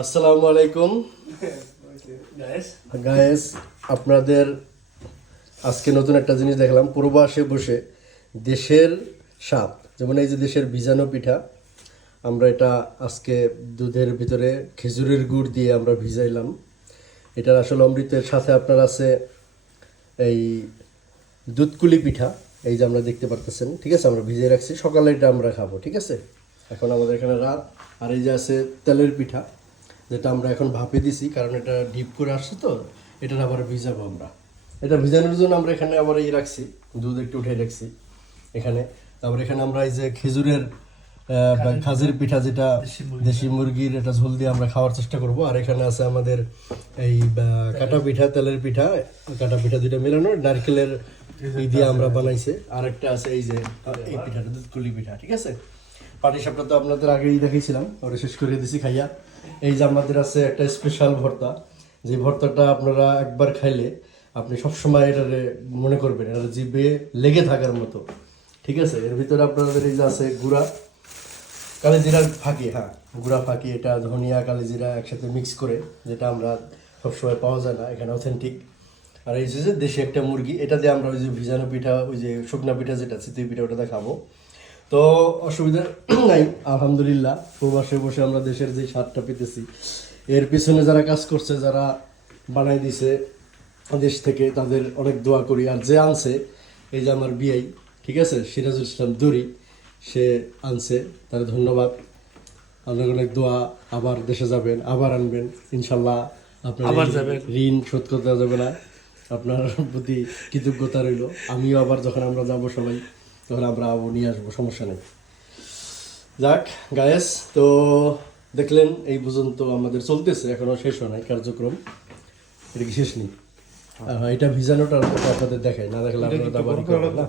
আসসালামু আলাইকুম গায়েস, আপনাদের আজকে নতুন একটা জিনিস দেখলাম। প্রবাসে বসে দেশের স্বাদ, যেমন এই যে দেশের ভিজানো পিঠা, আমরা এটা আজকে দুধের ভিতরে খেজুরের গুড় দিয়ে আমরা ভিজাইলাম। এটার আসলে অমৃতের সাথে আপনার আছে এই দুধকুলি পিঠা, এই যে আমরা দেখতে পারতেছেন। ঠিক আছে, আমরা ভিজিয়ে রাখছি, সকালে এটা আমরা খাবো। ঠিক আছে, এখন আমাদের এখানে রাত। আর এই যে আছে তেলের পিঠা, যেটা আমরা এখন ভাপে দিছি, কারণ এটা ডিপ করে আসছে তো, এটা আবার ভিজাবো আমরা। এটা ভিজানোর জন্য আমরা এখানে আবার এই রাখছি, দুধ একটু উঠে রাখছি এখানে। তারপর এখানে আমরা এই যে খেজুরের খাজির পিঠা, যেটা দেশি মুরগির, এটা ঝোল দিয়ে আমরা খাওয়ার চেষ্টা করব। আর এখানে আছে আমাদের এই কাটা পিঠা, তেলের পিঠা, কাটা পিঠা দুইটা মেলানো, নারকেলের দিয়ে আমরা বানাইছে। আর একটা আছে এই যে এই পিঠাটা, দুধকুলি পিঠা। ঠিক আছে, পাটিসাপটা তো আপনাদের আগেই দেখিয়েছিলাম, ওটা শেষ করে দিছি খাইয়া। এই যে আমাদের আছে একটা স্পেশাল ভর্তা, যে ভর্তাটা আপনারা একবার খাইলে আপনি সবসময় এটারে মনে করবেন, এটা জিভে লেগে থাকার মতো। ঠিক আছে, এর ভিতরে আপনাদের এই যে আছে গুঁড়া কালিজিরার ফাঁকি, হ্যাঁ গুঁড়া ফাঁকি, এটা ধনিয়া কালিজিরা একসাথে মিক্স করে, যেটা আমরা সবসময় পাওয়া যায় না এখানে, অথেন্টিক। আর এই যে দেশি একটা মুরগি, এটা দিয়ে আমরা ওই যে ভিজানো পিঠা, ওই যে শুকনা পিঠা যেটা চিতই পিঠা, ওটাতে খাবো। তো অসুবিধা নাই, আলহামদুলিল্লাহ। প্রবাসে বসে আমরা দেশের যে স্বাদটা পেতেছি, এর পিছনে যারা কাজ করছে, যারা বানাই দিছে দেশ থেকে, তাদের অনেক দোয়া করি। আর যে আনছে, এই যে আমার বিআই, ঠিক আছে, সিরাজুল ইসলাম দড়ি, সে আনছে, তার ধন্যবাদ। আপনার অনেক দোয়া, আবার দেশে যাবেন, আবার আনবেন ইনশাল্লাহ। আপনার ঋণ শোধ করতে যাবে না, আপনার প্রতি কৃতজ্ঞতা রইল। আমিও আবার যখন আমরা যাবো সবাই, তখন আমরা আবু নিয়ে আসবো, সমস্যা নেই। যাক গায়েস, তো দেখলেন এই পর্যন্ত আমাদের চলতেছে, এখনো শেষ হয় নাই কার্যক্রম। এটা কি শেষ নেই? এটা ভিজানোটা আপনাদের দেখায় না, দেখলে আপনারা আবার না।